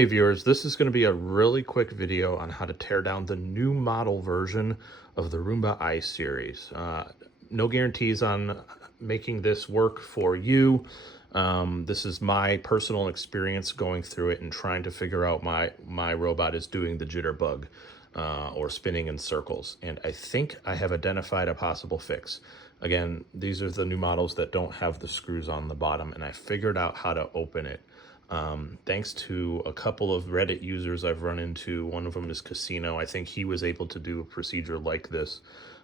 Hey viewers, this is going to be a really quick video on how to tear down the new model version of the Roomba i series. No guarantees on making this work for you. This is my personal experience going through it and trying to figure out my robot is doing the jitterbug or spinning in circles. And I think I have identified a possible fix. Again, these are the new models that don't have the screws on the bottom, and I figured out how to open it. Thanks to a couple of Reddit users I've run into. One of them is Casino. I think he was able to do a procedure like this,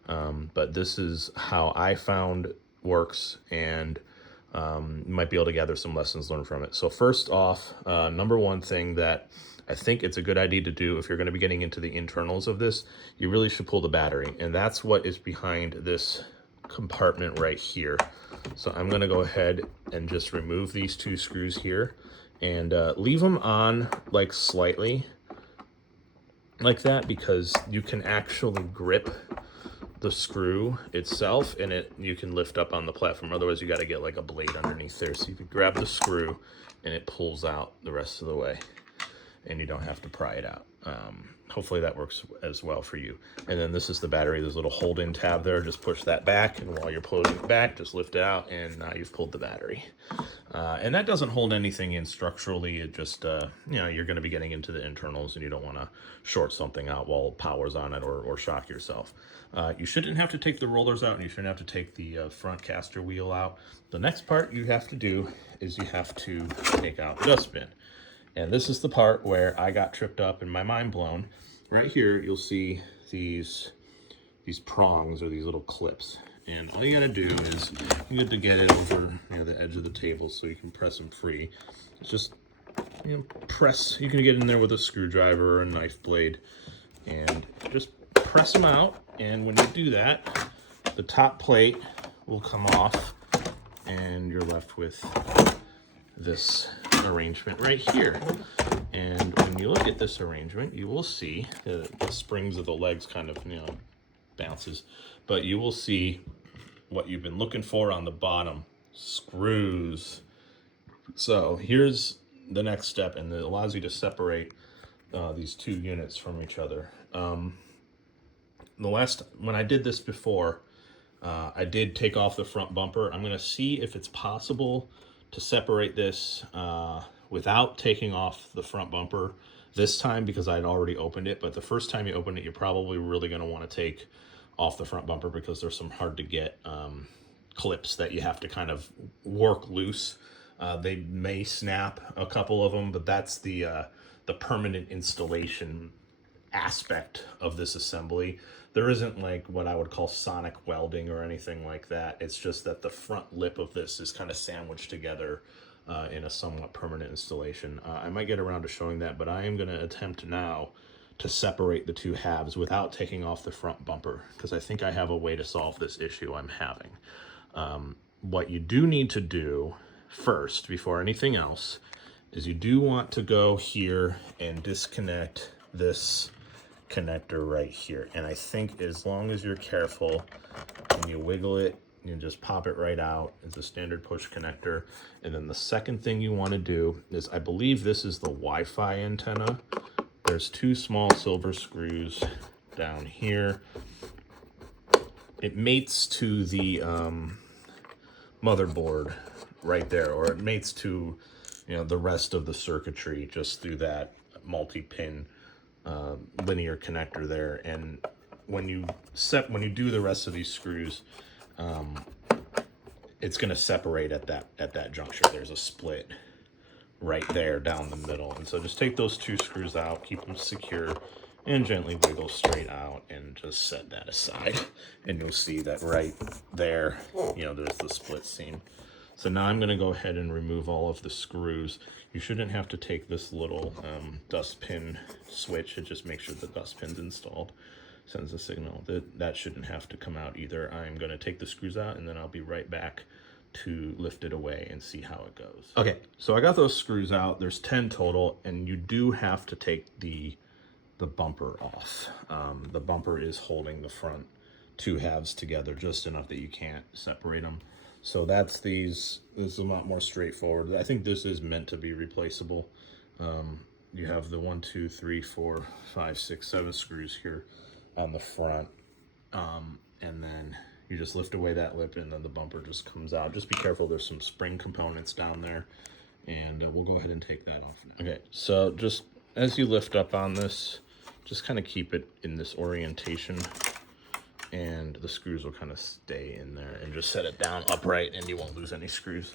but this is how I found works, and you might be able to gather some lessons learned from it. So first off, number one thing that I think it's a good idea to do if you're going to be getting into the internals of this, you really should pull the battery, and that's what is behind this compartment right here. So I'm going to go ahead and just remove these two screws here and leave them on like slightly like that, because you can actually grip the screw itself and you can lift up on the platform. Otherwise you got to get like a blade underneath there. So you can grab the screw and it pulls out the rest of the way and you don't have to pry it out. Hopefully that works as well for you. And then this is the battery. There's a little hold-in tab there. Just push that back, and while you're pulling it back, just lift it out, and now you've pulled the battery. And that doesn't hold anything in structurally. It just, you know, you're going to be getting into the internals, and you don't want to short something out while power's on it or shock yourself. You shouldn't have to take the rollers out, and you shouldn't have to take the front caster wheel out. The next part you have to do is you have to take out the dustbin. And this is the part where I got tripped up and my mind blown. Right here, you'll see these prongs, or these little clips. And all you gotta do is, you get to get it over, you know, the edge of the table so you can press them free. It's just, you know, press. You can get in there with a screwdriver or a knife blade and just press them out. And when you do that, the top plate will come off and you're left with this arrangement right here. And when you look at this arrangement, you will see the springs of the legs kind of, you know, bounces, but you will see what you've been looking for on the bottom: screws. So here's the next step, and it allows you to separate these two units from each other. When I did this before, I did take off the front bumper. I'm going to see if it's possible to separate this without taking off the front bumper this time, because I'd already opened it. But the first time you open it, you're probably really going to want to take off the front bumper, because there's some hard to get clips that you have to kind of work loose. They may snap, a couple of them, but that's the permanent installation aspect of this assembly. There isn't like what I would call sonic welding or anything like that. It's just that the front lip of this is kind of sandwiched together in a somewhat permanent installation. I might get around to showing that, but I am going to attempt now to separate the two halves without taking off the front bumper, because I think I have a way to solve this issue I'm having. What you do need to do first, before anything else, is you do want to go here and disconnect this connector right here. And I think as long as you're careful and you wiggle it, you just pop it right out. It's a standard push connector. And then the second thing you want to do is, I believe this is the Wi-Fi antenna. There's two small silver screws down here. It mates to the motherboard right there, or it mates to, you know, the rest of the circuitry just through that multi-pin linear connector there. And when you do the rest of these screws, it's going to separate at that juncture. There's a split right there down the middle, and so just take those two screws out, keep them secure, and gently wiggle straight out, and just set that aside. And you'll see that right there, you know, there's the split seam. So now I'm going to go ahead and remove all of the screws. You shouldn't have to take this little dust pin switch. It just makes sure the dust pin's installed, sends a signal. That shouldn't have to come out either. I'm going to take the screws out, and then I'll be right back to lift it away and see how it goes. Okay, so I got those screws out. There's 10 total, and you do have to take the bumper off. The bumper is holding the front two halves together just enough that you can't separate them. So that's these. This is a lot more straightforward. I think this is meant to be replaceable. you have the 1, 2, 3, 4, 5, 6, 7 screws here on the front. And then you just lift away that lip and then the bumper just comes out. Just be careful, there's some spring components down there. And we'll go ahead and take that off now. Okay, so just as you lift up on this, just kind of keep it in this orientation and the screws will kind of stay in there, and just set it down upright and you won't lose any screws.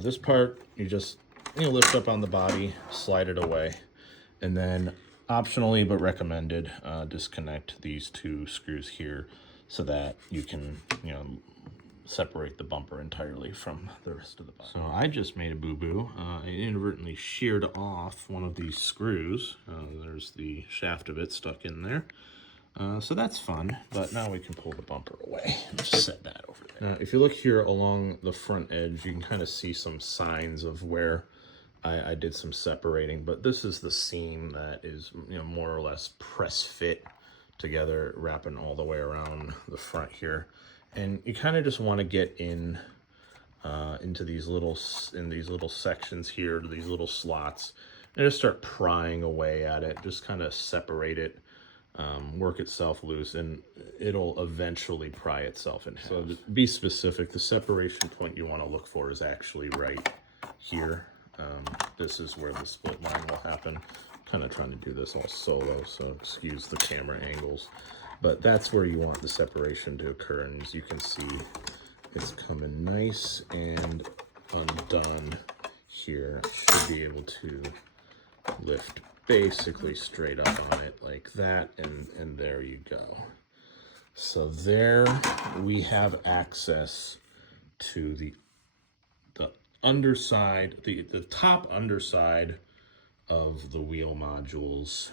This part, you just lift up on the body, slide it away, and then optionally but recommended, disconnect these 2 screws here so that you can separate the bumper entirely from the rest of the body. So I just made a boo-boo. I inadvertently sheared off one of these screws. There's the shaft of it stuck in there. So that's fun, but now we can pull the bumper away. Just set that over there. If you look here along the front edge, you can kind of see some signs of where I did some separating, but this is the seam that is more or less press fit together, wrapping all the way around the front here. And you kind of just want to get in into these little sections here, these little slots, and just start prying away at it. Just kind of separate it, work itself loose, and it'll eventually pry itself in half. So to be specific, the separation point you want to look for is actually right here. This is where the split line will happen. Kind of trying to do this all solo, so excuse the camera angles. But that's where you want the separation to occur, and as you can see, it's coming nice and undone here. I should be able to lift basically straight up on it like that, and there you go. So there we have access to the underside, the top underside of the wheel modules.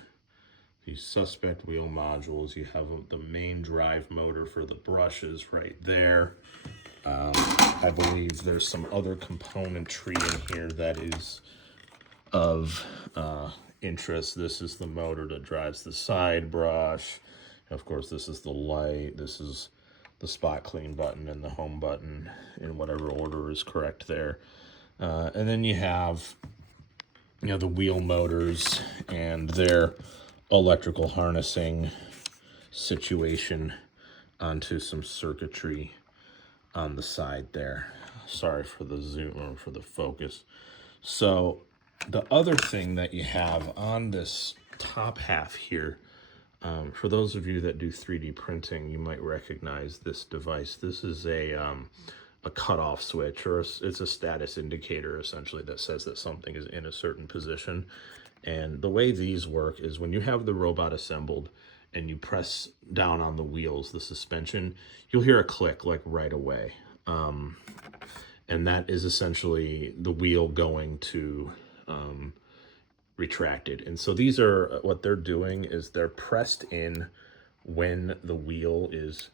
These suspect wheel modules. You have the main drive motor for the brushes right there. I believe there's some other componentry in here that is of interest. This is the motor that drives the side brush. Of course, this is the light. This is the spot clean button and the home button in whatever order is correct there. And then you have the wheel motors and their electrical harnessing situation onto some circuitry on the side there. Sorry for the zoom or for the focus. So the other thing that you have on this top half here, for those of you that do 3D printing, you might recognize this device. This is a cutoff switch, or it's a status indicator essentially that says that something is in a certain position. And the way these work is when you have the robot assembled and you press down on the wheels, the suspension, you'll hear a click like right away. And that is essentially the wheel going to retracted. And so these are, what they're doing is they're pressed in when the wheel is,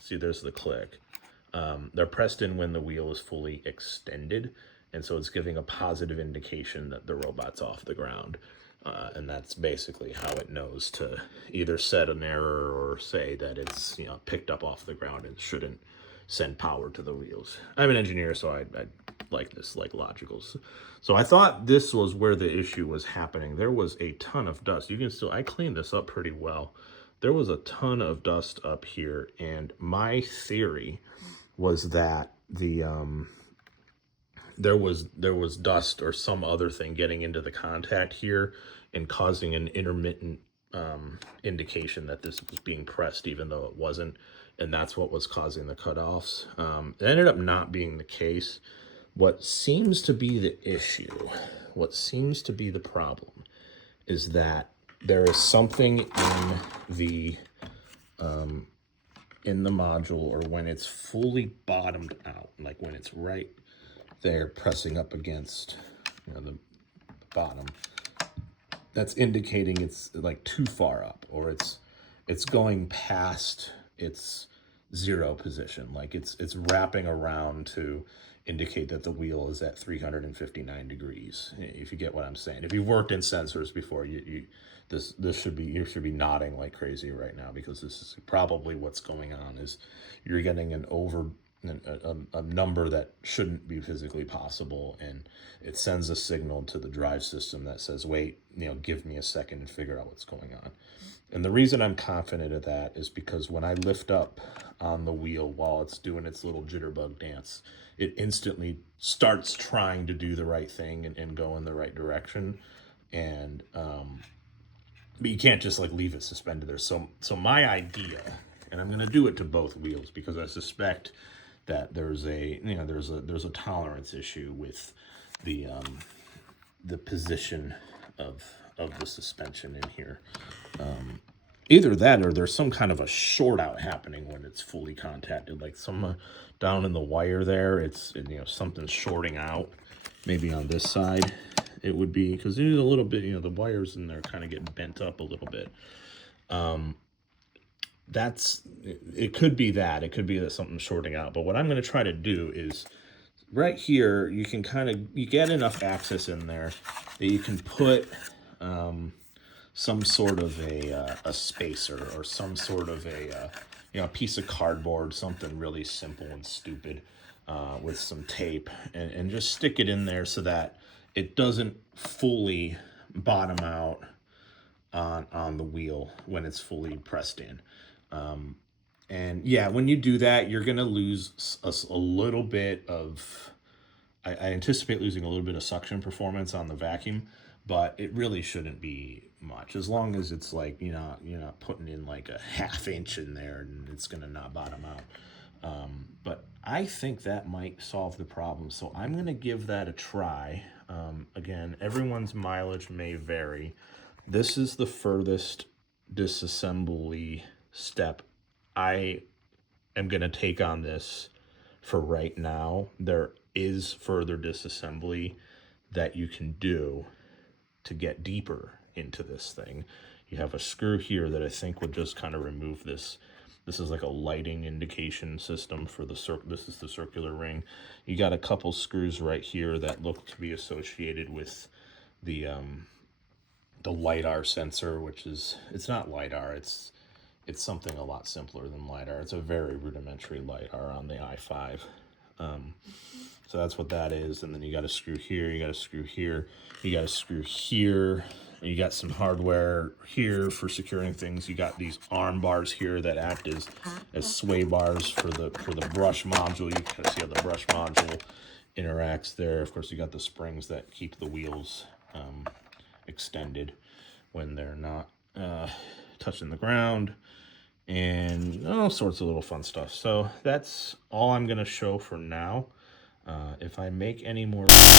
see there's the click. They're pressed in when the wheel is fully extended. And so it's giving a positive indication that the robot's off the ground. And that's basically how it knows to either set an error or say that it's picked up off the ground and shouldn't send power to the wheels. I'm an engineer, so I like this, like logicals. So I thought this was where the issue was happening. There was a ton of dust. You can still, I cleaned this up pretty well. There was a ton of dust up here, and my theory was that the there was dust or some other thing getting into the contact here and causing an intermittent indication that this was being pressed even though it wasn't, and that's what was causing the cutoffs. It ended up not being the case. What seems to be the issue, what seems to be the problem, is that there is something in the module, or when it's fully bottomed out, like when it's right there pressing up against the bottom, that's indicating it's like too far up, or it's going past its zero position, like it's wrapping around to indicate that the wheel is at 359 degrees, if you get what I'm saying. If you've worked in sensors before, you should be nodding like crazy right now, because this is probably what's going on. Is you're getting an a number that shouldn't be physically possible, and it sends a signal to the drive system that says, wait, give me a second and figure out what's going on. And the reason I'm confident of that is because when I lift up on the wheel while it's doing its little jitterbug dance, it instantly starts trying to do the right thing and go in the right direction. And but you can't just like leave it suspended there. So my idea, and I'm going to do it to both wheels because I suspect that there's a tolerance issue with the position of the suspension in here. Either that or there's some kind of a short out happening when it's fully contacted, like some down in the wire there, it's something's shorting out. Maybe on this side it would be, because there's a little bit, the wires in there kind of get bent up a little bit. It could be that. It could be that something's shorting out. But what I'm going to try to do is right here, you get enough access in there that you can put some sort of a spacer or some sort of a piece of cardboard, something really simple and stupid, with some tape, and just stick it in there so that it doesn't fully bottom out on the wheel when it's fully pressed in. And yeah, when you do that, you're gonna lose a little bit of. I anticipate losing a little bit of suction performance on the vacuum, but it really shouldn't be much, as long as it's like you're not putting in like a ½ inch in there and it's gonna not bottom out. But I think that might solve the problem, so I'm gonna give that a try. Again, everyone's mileage may vary. This is the furthest disassembly step I am gonna take on this for right now. There is further disassembly that you can do to get deeper into this thing. You have a screw here that I think would just kind of remove this. This is like a lighting indication system for the this is the circular ring. You got a couple screws right here that look to be associated with the LiDAR sensor, which is, it's not LiDAR, it's something a lot simpler than LiDAR. It's a very rudimentary LiDAR on the i5. So that's what that is. And then you got a screw here, you got a screw here, you got a screw here, and you got some hardware here for securing things. You got these arm bars here that act as sway bars for the brush module. You can see how the brush module interacts there. Of course, you got the springs that keep the wheels extended when they're not touching the ground, and all sorts of little fun stuff. So that's all I'm going to show for now. If I make any more